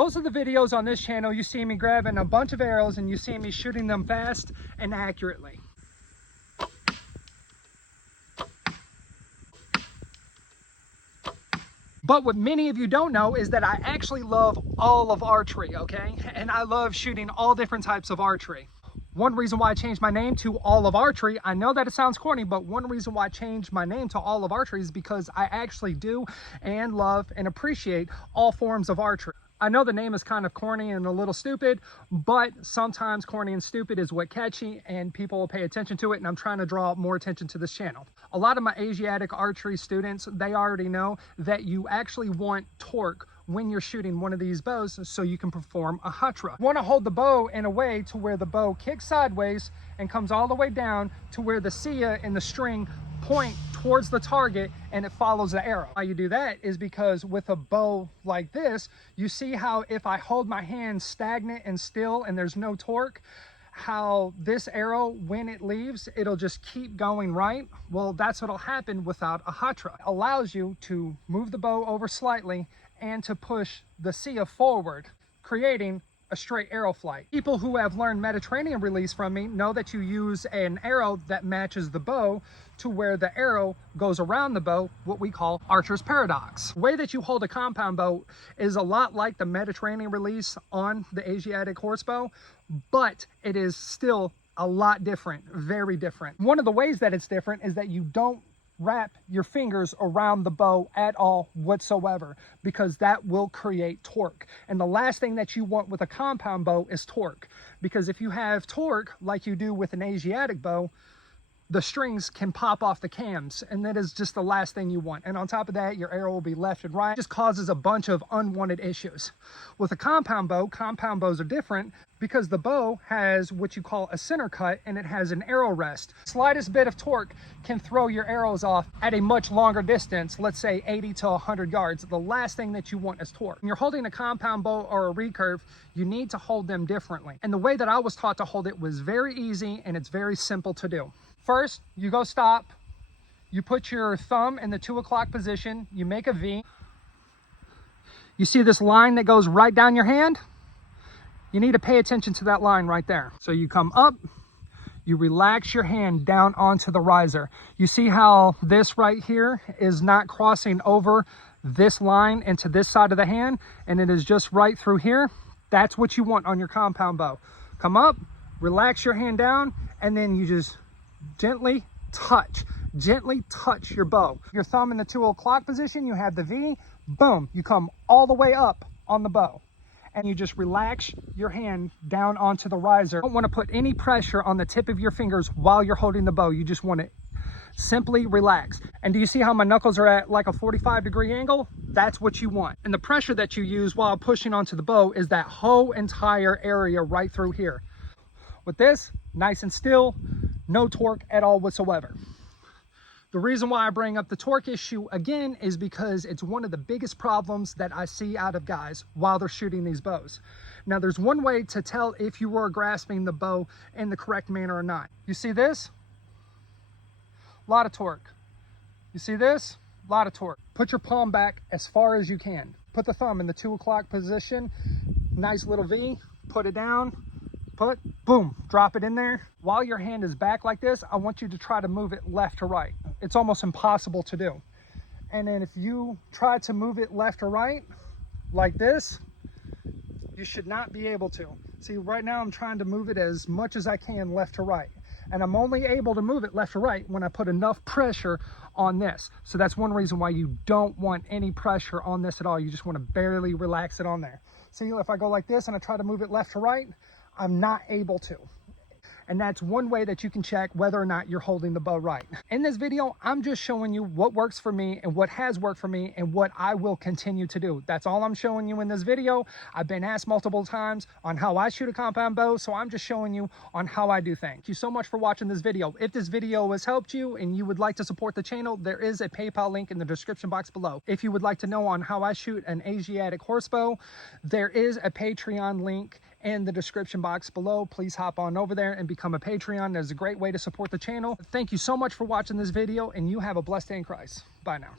Most of the videos on this channel, you see me grabbing a bunch of arrows and you see me shooting them fast and accurately. But what many of you don't know is that I actually love all of archery, okay? And I love shooting all different types of archery. One reason why I changed my name to All of Archery, I know that it sounds corny, but one reason why I changed my name to All of Archery is because I actually do and love and appreciate all forms of archery. I know the name is kind of corny and a little stupid, but sometimes corny and stupid is what catchy and people will pay attention to it, and I'm trying to draw more attention to this channel. A lot of my Asiatic archery students, they already know that you actually want torque when you're shooting one of these bows so you can perform a hatra. You want to hold the bow in a way to where the bow kicks sideways and comes all the way down to where the sia and the string point towards the target and it follows the arrow. Why you do that is because with a bow like this, you see how if I hold my hand stagnant and still and there's no torque, how this arrow, when it leaves, it'll just keep going right. Well, that's what'll happen without a hatra. It allows you to move the bow over slightly and to push the sia forward, creating a straight arrow flight. People who have learned Mediterranean release from me know that you use an arrow that matches the bow to where the arrow goes around the bow, what we call archer's paradox. The way that you hold a compound bow is a lot like the Mediterranean release on the Asiatic horsebow, but it is still a lot different, very different. One of the ways that it's different is that you don't wrap your fingers around the bow at all whatsoever, because that will create torque. And the last thing that you want with a compound bow is torque, because if you have torque like you do with an Asiatic bow, the strings can pop off the cams, and that is just the last thing you want. And on top of that, your arrow will be left and right. It just causes a bunch of unwanted issues. With a compound bows are different because the bow has what you call a center cut and it has an arrow rest. Slightest bit of torque can throw your arrows off at a much longer distance, let's say 80 to 100 yards. The last thing that you want is torque. When you're holding a compound bow or a recurve, you need to hold them differently. And the way that I was taught to hold it was very easy and it's very simple to do. First, you go stop, you put your thumb in the 2 o'clock position, you make a V. You see this line that goes right down your hand? You need to pay attention to that line right there. So you come up, you relax your hand down onto the riser. You see how this right here is not crossing over this line into this side of the hand, and it is just right through here? That's what you want on your compound bow. Come up, relax your hand down, and then you just gently touch your bow. Your thumb in the 2 o'clock position, you have the V, boom, you come all the way up on the bow. And you just relax your hand down onto the riser. You don't want to put any pressure on the tip of your fingers while you're holding the bow. You just want to simply relax. And do you see how my knuckles are at like a 45-degree angle? That's what you want. And the pressure that you use while pushing onto the bow is that whole entire area right through here. With this, nice and still, no torque at all whatsoever. The reason why I bring up the torque issue again is because it's one of the biggest problems that I see out of guys while they're shooting these bows. Now, there's one way to tell if you are grasping the bow in the correct manner or not. You see this? A lot of torque. You see this? A lot of torque. Put your palm back as far as you can. Put the thumb in the 2 o'clock position. Nice little V. Put it down. Put, boom, drop it in there. While your hand is back like this, I want you to try to move it left to right. It's almost impossible to do. And then if you try to move it left or right, like this, you should not be able to. See, right now I'm trying to move it as much as I can left to right. And I'm only able to move it left to right when I put enough pressure on this. So that's one reason why you don't want any pressure on this at all. You just want to barely relax it on there. See, if I go like this and I try to move it left to right, I'm not able to. And that's one way that you can check whether or not you're holding the bow right. In this video, I'm just showing you what works for me and what has worked for me and what I will continue to do. That's all I'm showing you in this video. I've been asked multiple times on how I shoot a compound bow, so I'm just showing you on how I do things. Thank you so much for watching this video. If this video has helped you and you would like to support the channel, there is a PayPal link in the description box below. If you would like to know on how I shoot an Asiatic horsebow, there is a Patreon link in the description box below. Please hop on over there and become a Patreon. There's a great way to support the channel. Thank you so much for watching this video, and you have a blessed day in Christ. Bye now.